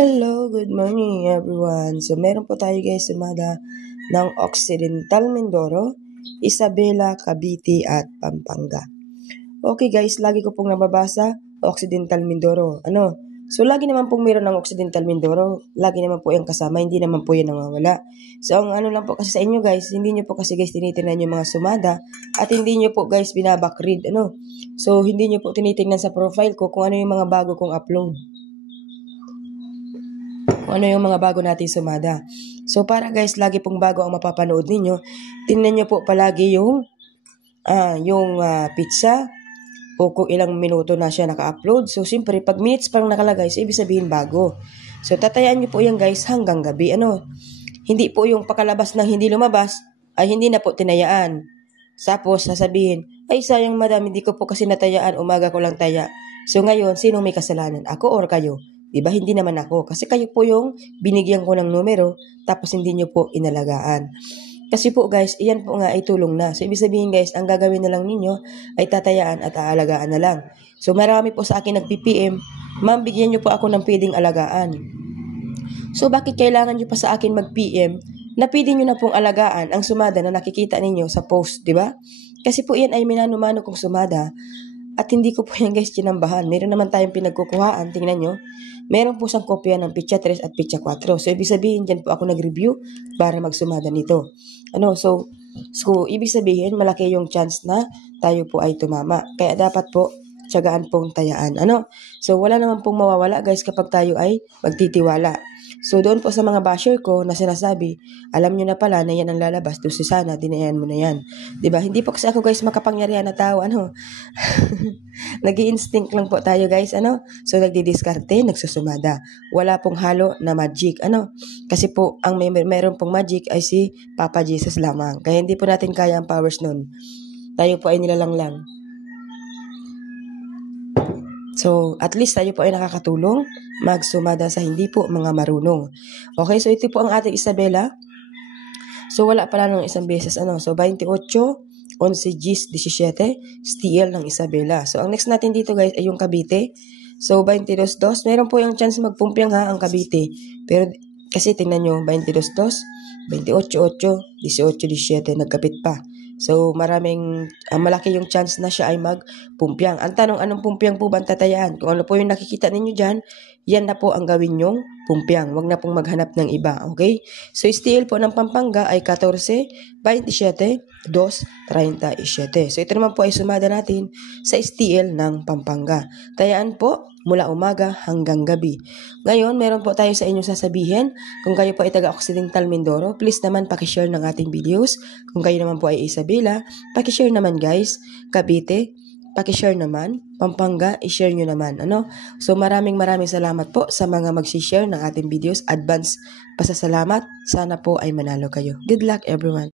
Hello, good morning everyone. So meron po tayo guys sumada ng Occidental Mindoro, Isabela, Cavite at Pampanga. Okay guys, lagi ko pong nababasa Occidental Mindoro. So lagi naman pong meron ng Occidental Mindoro, lagi naman po yung kasama, hindi naman po yan nawawala. So ang lang po kasi sa inyo guys, hindi nyo po kasi guys tinitingnan yung mga sumada at hindi nyo po guys binabackread. So hindi nyo po tinitingnan sa profile ko kung ano yung mga bago kong upload. Ano yung mga bago nating sumada. So para guys, lagi pong bago ang mapapanood ninyo, tingnan nyo po palagi yung pizza o kung ilang minuto na siya naka-upload. So siyempre, pag minutes parang nakalagay, so ibig sabihin bago. So tatayaan nyo po yan guys hanggang gabi. Hindi po yung pakalabas ng hindi lumabas, ay hindi na po tinayaan. Tapos sasabihin, ay sayang madam, hindi ko po kasi natayaan, umaga ko lang taya. So ngayon, sinong may kasalanan? Ako or kayo? Diba? Hindi naman ako. Kasi kayo po yung binigyan ko ng numero, tapos hindi nyo po inalagaan. Kasi po guys, iyan po nga ay tulong na. So ibig sabihin guys, ang gagawin na lang ninyo ay tatayaan at aalagaan na lang. So marami po sa akin nag-PPM, ma'am, bigyan nyo po ako ng pwedeng alagaan. So bakit kailangan nyo pa sa akin mag-PM na pwede nyo na pong alagaan ang sumada na nakikita ninyo sa post, di ba? Kasi po iyan ay minano-mano kong sumada at hindi ko po yan guys tinambahan. Meron naman tayong pinagkukuhaan, tingnan nyo. Meron po siyang kopya ng Pitcha 3 at Pitcha 4. So ibig sabihin dyan po ako nag-review para magsumada nito. So ibig sabihin malaki yung chance na tayo po ay tumama. Kaya dapat po tiyagaan pong tayaan. So wala naman pong mawawala guys kapag tayo ay magtitiwala. So doon po sa mga basher ko na sinasabi, alam nyo na pala na yan ang lalabas, doon sana, dinayan mo na yan. Diba? Hindi po kasi ako guys makapangyarihan na tao, Nag-i-instinct lang po tayo guys, So nagdi-diskarte, nagsusumada. Wala pong halo na magic, Kasi po, ang mayroon pong magic ay si Papa Jesus lamang. Kaya hindi po natin kaya ang powers nun. Tayo po ay nilalang lang. So, at least tayo po ay nakakatulong magsumada sa hindi po mga marunong. Okay, so ito po ang ating Isabela. So, wala pala nung isang beses, So, 28, 11, 17, STL ng Isabela. So, ang next natin dito guys ay yung Cavite. So, 22-2. Meron po yung chance magpumpiang ang Cavite. Pero, kasi tingnan nyo, 22-2, 28-8, 18-17, nagkapit pa. So, malaki yung chance na siya ay magpumpiang. Ang tanong, anong pumpiang po ba ang tatayaan? Kung ano po yung nakikita ninyo dyan, yan na po ang gawin nyong pumpiang. Huwag na pong maghanap ng iba, okay? So, STL po ng Pampanga ay 14, 27, 2, 37. So, ito naman po ay sumada natin sa STL ng Pampanga. Tayaan po mula umaga hanggang gabi. Ngayon, meron po tayo sa inyong sasabihin. Kung kayo po ay taga-Occidental Mindoro, please naman pakishare ng ating videos. Kung kayo naman po ay Isabela, pakishare naman guys. Cavite, pakishare naman. Pampanga, ishare nyo naman. So maraming salamat po sa mga magsishare ng ating videos. Advance pasasalamat. Sana po ay manalo kayo. Good luck everyone.